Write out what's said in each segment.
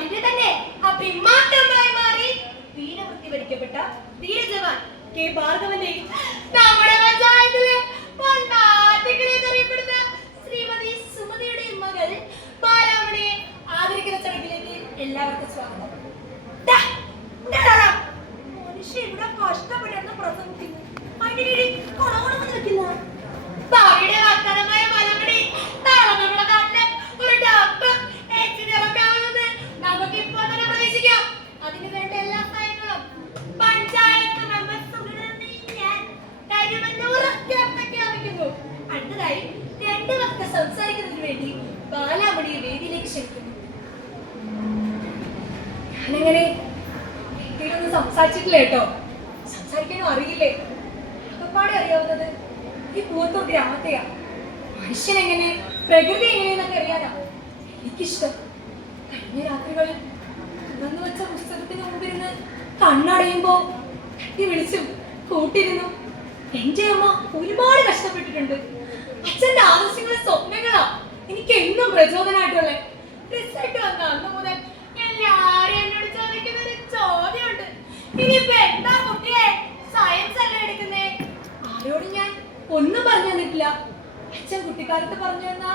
നാടിന്റെ തന്നെ അഭിമാനമായി മാറി വീരവൃത്തി വരിക്കപ്പെട്ട ധീരജവാൻ കെ ഭാർഗവന്റെ നമ്മുടെ പഞ്ചായത്തിലെ എന്നറിയപ്പെടുന്ന ശ്രീമതി സുമതിയുടെ മകൾ ബാലാമണിയെ ആദരിക്കുന്ന ചടങ്ങിലേക്ക് എല്ലാവർക്കും സ്വാഗതം. മനുഷ്യ ഇവിടെ കഷ്ടപ്പെട്ടെന്ന് പ്രസംഗിക്കുന്നു. അതിന്റെ കൊണകൊണമെന്ന് വെക്കുന്ന ഭാവിയുടെ വാഗ്ദാനമായ ബാലാമണി നമ്മുടെ നാട്ടിലെ ഒരു ഡോക്ടർ എഞ്ചിനീയറൊക്കെ ആവുന്നത് നമുക്ക് ഇപ്പോൾ തന്നെ പ്രതീക്ഷിക്കാം. അതിന് വേണ്ട എല്ലാ സഹായങ്ങളും പഞ്ചായത്ത് മെമ്പർ പ്രഖ്യാപിക്കുന്നു. അടുത്തതായി 2 വാക്ക് സംസാരിക്കുന്നതിന് വേണ്ടി ബാലാമണിയെ വേദിയിലേക്ക് ക്ഷണിക്കുന്നു. ഞാനങ്ങനെ വേദിയിലൊന്നും സംസാരിച്ചിട്ടില്ല കേട്ടോ. സംസാരിക്കാനും അറിയില്ലേ. അക്കപ്പാടെ അറിയാവുന്നത് ഈ പൂവത്തോട്ട് ഗ്രാമത്തെയാ. മനുഷ്യനെങ്ങനെ പ്രകൃതി എങ്ങനെയെന്നൊക്കെ അറിയാനാ എനിക്കിഷ്ടം. കഴിഞ്ഞ രാത്രികളിൽ തുറന്നു വെച്ച പുസ്തകത്തിന് മുമ്പിരുന്ന് കണ്ണടയുമ്പോ കട്ടി വിളിച്ചും കൂട്ടിരുന്നു. എന്റെ അമ്മ ഒരുപാട് കഷ്ടപ്പെട്ടിട്ടുണ്ട്. അച്ഛന്റെ ആവശ്യങ്ങളും സ്വപ്നങ്ങളാ എനിക്ക് എന്നും പ്രചോദനമായിട്ടുള്ള. റിസൾട്ട് വന്ന അന്ന് മുതൽ എല്ലാരും എന്നോട് ചോദിക്കുന്ന ഒരു ചോദ്യമുണ്ട്, ഇനിയിപ്പോ എന്താ കുട്ടിയെ സയൻസ് അല്ലേ എടുക്കുന്നേ? ആരോടും ഞാൻ ഒന്നും പറഞ്ഞു തന്നിട്ടില്ല. അച്ഛൻ കുട്ടിക്കാലത്ത് പറഞ്ഞു തന്ന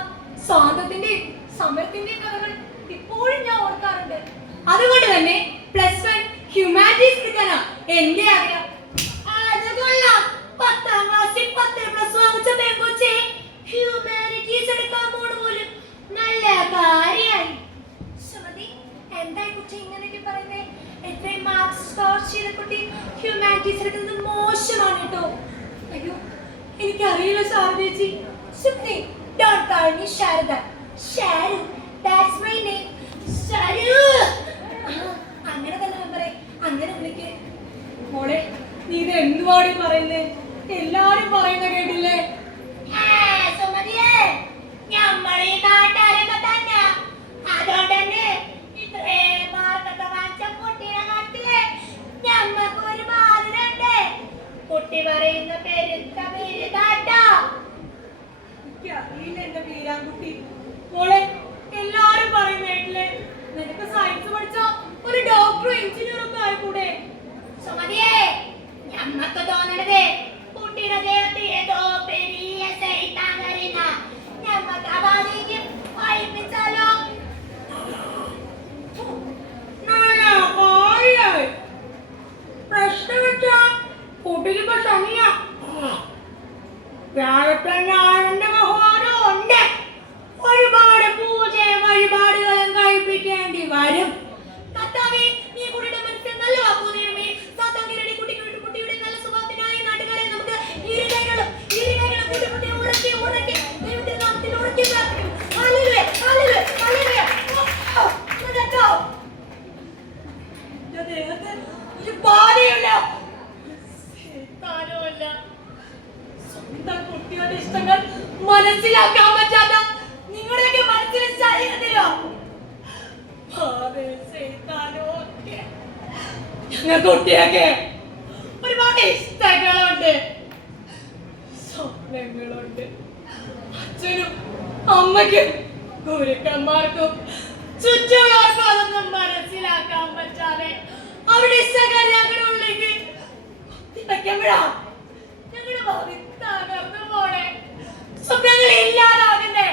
സ്വാതന്ത്ര്യത്തിന്റെയും സമരത്തിന്റെയും കഥകൾ ഇപ്പോഴും ഞാൻ ഓർക്കാറുണ്ട്. അതുകൊണ്ട് തന്നെ +1 ഹ്യൂമാനിറ്റീസ് എടുക്കാനാ എന്റെ ആഗ്രഹം. അതുകൊള്ളാം. 10ാം ക്ലാസ്സിൽ 10+ വാങ്ങിച്ച പെൺകൊച്ചെ ഹ്യൂമാനിറ്റീസ് എടുക്കാൻ പോണു പോലും. നല്ല കാര്യമായി. സുമതി, എന്തായി കുട്ടി ഇങ്ങനെയൊക്കെ പറയുന്നേ? എത്രയും മാർക്സ് സ്കോർ ചെയ്ത കുട്ടി ഹ്യൂമാനിറ്റീസ് എടുക്കുന്നത് മോശമാണ് കേട്ടോ. അയ്യോ, എനിക്കറിയില്ല ശാരദേച്ചി. Sumathi, don't call me Sharada. ശാരു, that's my name. ശാരു. അങ്ങനെ തന്നെ മെമ്പറെ, അങ്ങനെ വിളിക്കേ. മോളെ, നീ ഇത് എന്തുവാടി പറയുന്നേ? എല്ലാരും പറയുന്ന കേട്ടില്ലേ? സുമതിയെ, നമ്മളീ നാട്ടുകാരൊക്കെ തന്നെ. അതുകൊണ്ട് തന്നെ ഇത്രയും മാർക്കൊക്കെ വാങ്ങിച്ച കുട്ടിയെ നാട്ടിലെ ഞമ്മക്ക് ഒരു ബാധ്യതയുണ്ട്. കുട്ടി പറയുന്ന പെരുത്ത പേരുതാട്ടോ. എനിക്കറിയില്ല എന്റെ വീരാൻകുട്ടി. മോളെ, എല്ലാരും പറയുന്ന കേട്ടില്ലേ? നിനക്ക് സയൻസ് പഠിച്ച ഒരു ഡോക്ടറും എഞ്ചിനീയറും ഒക്കെ ആയിക്കൂടെ? സുമതിയെ, ഞമ്മക്ക് തോന്നണത് കുട്ടിയുടെ ദേഹത്ത് ഏതോ പെരിയ സൈത്താൻ കയറിന. ഞമ്മക്ക് അപാധിക്കും വായിപ്പിച്ചാലോ? പ്രശ്നം വെച്ചാ കുട്ടിക്കിപ്പോ ശനിയാ. വ്യാഴപ്പന്റെ ബഹുമാനം ഉണ്ട്. ഒരുപാട് പൂജയും വഴിപാടുകളും കഴിപ്പിക്കേണ്ടി വരും. കർത്താവേ, നീ കുട്ടിയുടെ മനസ്സിൽ നല്ല വാക്കു നേരുമേ. സാത്താങ്കിരടി കുട്ടിയുടെ നല്ല സ്വഭാവത്തിനായി നാട്ടുകാരെ നമുക്ക് ഈരികൈകളും കുട്ടിയെ ഉറക്കി ദൈവത്തിന്റെ നാമത്തിൽ ഉറക്കി പ്രാർത്ഥിക്കും. Hallelujah, hallelujah, hallelujah. കേട്ടോ, ദേഹത്ത് ഒരു ബാധയുമില്ല, സൈത്താനുമില്ല. സ്വന്തം കുട്ടിയുടെ ഇഷ്ടങ്ങൾ മനസ്സിലാക്കാൻ പറ്റാത്ത നിങ്ങളുടെയൊക്കെ മനസ്സിലെ ശരീരത്തിലോ ഞങ്ങൾക്ക് കുട്ടിയൊക്കെ ഒരുപാട് ഇഷ്ടങ്ങളുണ്ട്, സ്വപ്നങ്ങളുണ്ട്. അച്ഛനും അമ്മയ്ക്കും ഗുരുക്കന്മാർക്കും ചുറ്റുമുള്ളവർക്കും അതൊന്നും മനസ്സിലാക്കാൻ പറ്റാതെ അവരുടെ ഇഷ്ടങ്ങൾ ഞങ്ങളുടെ ഉള്ളിലേക്ക് വയ്ക്കുമ്പോഴാ ഞങ്ങളുടെ ഭാവി തകർന്നു പോണേ. സ്വപ്നങ്ങൾ ഇല്ലാതാകുന്നേ,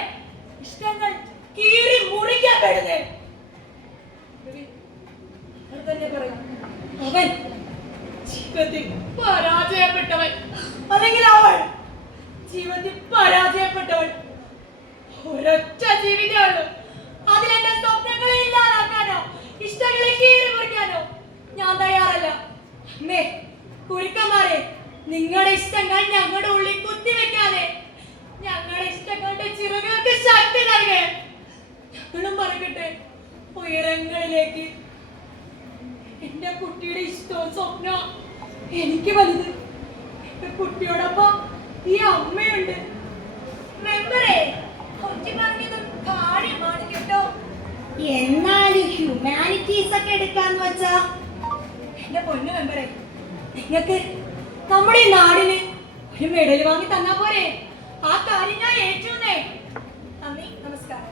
ഇഷ്ടങ്ങൾ കീറി മുറിക്കപ്പെടുന്നേ. തന്നെ പറയും, അവൻ ജീവിതത്തിൽ പരാജയപ്പെട്ടവൻ, അല്ലെങ്കിൽ അവൾ ജീവിതത്തിൽ പരാജയപ്പെട്ടവൻ. ഒരൊറ്റ ജീവിതമേ ഉള്ളൂ. അതിലെന്റെ സ്വപ്നങ്ങളെ ഇല്ലാതാക്കാനോ ഇഷ്ടങ്ങളെ കീറി മുറിക്കാനോ ഞാൻ തയ്യാറല്ല. അമ്മേ, കുരുക്കന്മാരെ, നിങ്ങളുടെ ഇഷ്ടങ്ങൾ ഞങ്ങളുടെ ഉള്ളിൽ കുത്തിവെക്കാതെ ഞങ്ങളുടെ ഇഷ്ടങ്ങളുടെ ചിറകുകൾക്ക് ശക്തി നൽകേ. ഞങ്ങളും പറയട്ടെ ഉയരങ്ങളിലേക്ക്. എന്റെ കുട്ടിയുടെ ഇഷ്ടവും സ്വപ്നവും എനിക്ക് വലുത്. എന്റെ കുട്ടിയോടൊപ്പം ഈ അമ്മയുണ്ട്. മെമ്പറെ, കൊച്ചി പറഞ്ഞത് കാര്യമാണ് കേട്ടോ. എന്നാലും ഹ്യൂമാനിറ്റീസ് ഒക്കെ എടുക്കാന്ന് വെച്ചാ എന്റെ പൊന്നു മെമ്പറെ, നിങ്ങൾക്ക് നമ്മുടെ ഈ നാടിന് ഒരു മെഡൽ വാങ്ങി തന്നാ പോരെ? ആ കാര്യം ഞാൻ ഏറ്റുന്നേ. നന്ദി, നമസ്കാരം.